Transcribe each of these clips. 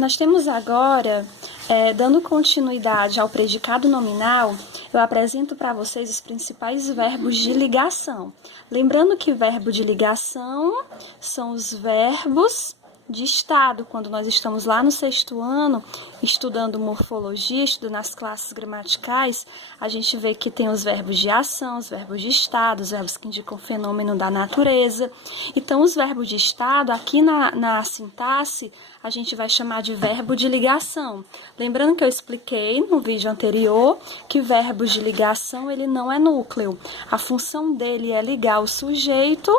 Nós temos agora, dando continuidade ao predicado nominal, eu apresento para vocês os principais verbos de ligação. Lembrando que verbo de ligação são os verbos de estado. Quando nós estamos lá no 6º ano, estudando morfologia, estudando as classes gramaticais, a gente vê que tem os verbos de ação, os verbos de estado, os verbos que indicam o fenômeno da natureza. Então, os verbos de estado, aqui na sintaxe, a gente vai chamar de verbo de ligação. Lembrando que eu expliquei no vídeo anterior que verbos de ligação, ele não é núcleo. A função dele é ligar o sujeito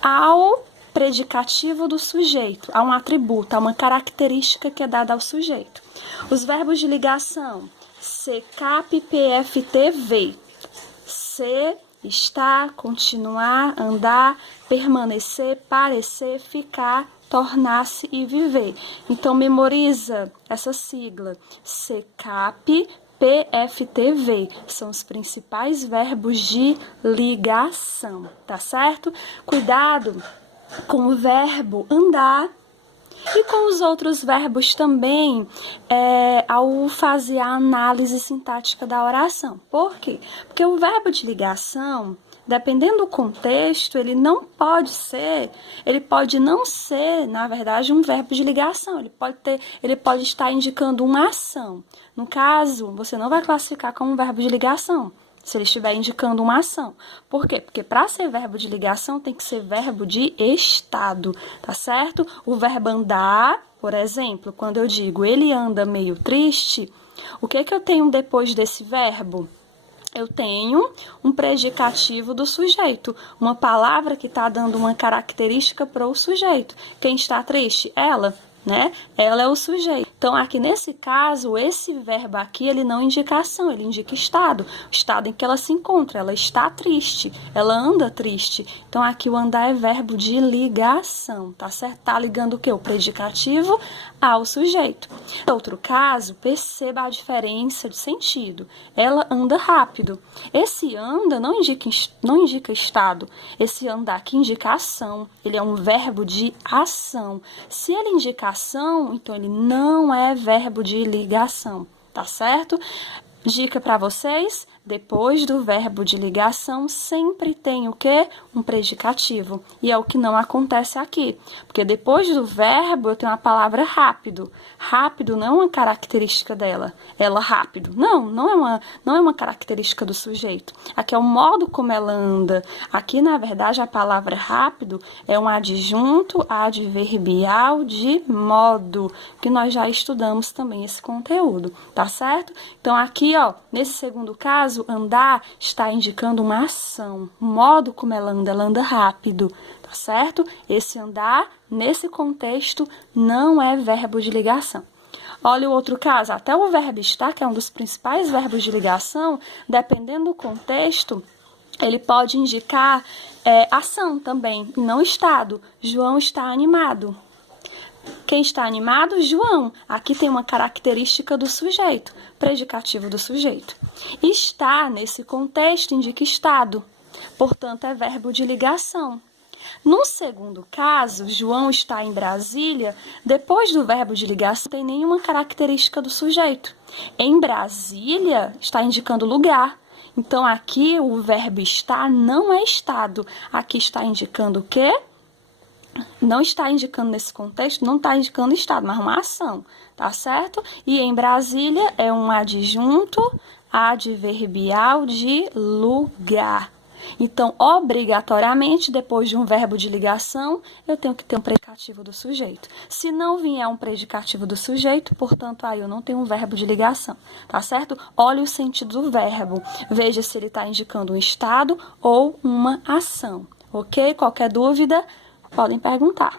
ao predicativo do sujeito, a um atributo, a uma característica que é dada ao sujeito. Os verbos de ligação, ser, cap, pft, ver. Ser, estar, continuar, andar, permanecer, parecer, ficar, tornar-se e viver. Então, memoriza essa sigla, secap, PFTV, são os principais verbos de ligação, tá certo? Cuidado com o verbo andar e com os outros verbos também, ao fazer a análise sintática da oração. Por quê? Porque o verbo de ligação, dependendo do contexto, ele pode não ser, na verdade, um verbo de ligação. Ele pode estar indicando uma ação. No caso, você não vai classificar como um verbo de ligação, se ele estiver indicando uma ação. Por quê? Porque para ser verbo de ligação tem que ser verbo de estado, tá certo? O verbo andar, por exemplo, quando eu digo ele anda meio triste, o que eu tenho depois desse verbo? Eu tenho um predicativo do sujeito, uma palavra que está dando uma característica para o sujeito. Quem está triste? Ela, né? Ela é o sujeito. Então, aqui nesse caso, esse verbo aqui, ele não indica ação, ele indica estado. O estado em que ela se encontra, ela está triste, ela anda triste. Então, aqui o andar é verbo de ligação, tá certo? Tá ligando o quê? O predicativo ao sujeito. Em outro caso, perceba a diferença de sentido. Ela anda rápido. Esse anda não indica estado. Esse andar aqui indica ação. Ele é um verbo de ação. Se ele indica ação, então ele não é verbo de ligação, tá certo? Dica para vocês, depois do verbo de ligação sempre tem o quê? Um predicativo. E é o que não acontece aqui. Porque depois do verbo eu tenho a palavra rápido. Rápido não é uma característica dela. Ela rápido. Não é uma característica do sujeito. Aqui é o modo como ela anda. Aqui, na verdade, a palavra rápido é um adjunto adverbial de modo, que nós já estudamos também esse conteúdo, tá certo? Então, aqui, nesse segundo caso, andar está indicando uma ação. O modo como ela anda rápido, tá certo? Esse andar, nesse contexto, não é verbo de ligação. Olha o outro caso, até o verbo estar, que é um dos principais verbos de ligação, dependendo do contexto, ele pode indicar ação também, e não estado. João está animado. Quem está animado? João. Aqui tem uma característica do sujeito, predicativo do sujeito. Está, nesse contexto, indica estado. Portanto, é verbo de ligação. No segundo caso, João está em Brasília, depois do verbo de ligação, não tem nenhuma característica do sujeito. Em Brasília, está indicando lugar. Então, aqui o verbo estar não é estado. Aqui está indicando o quê? Não está indicando nesse contexto, não está indicando estado, mas uma ação, tá certo? E em Brasília é um adjunto adverbial de lugar. Então, obrigatoriamente, depois de um verbo de ligação, eu tenho que ter um predicativo do sujeito. Se não vier um predicativo do sujeito, portanto, aí eu não tenho um verbo de ligação, tá certo? Olhe o sentido do verbo, veja se ele está indicando um estado ou uma ação, ok? Qualquer dúvida, podem perguntar.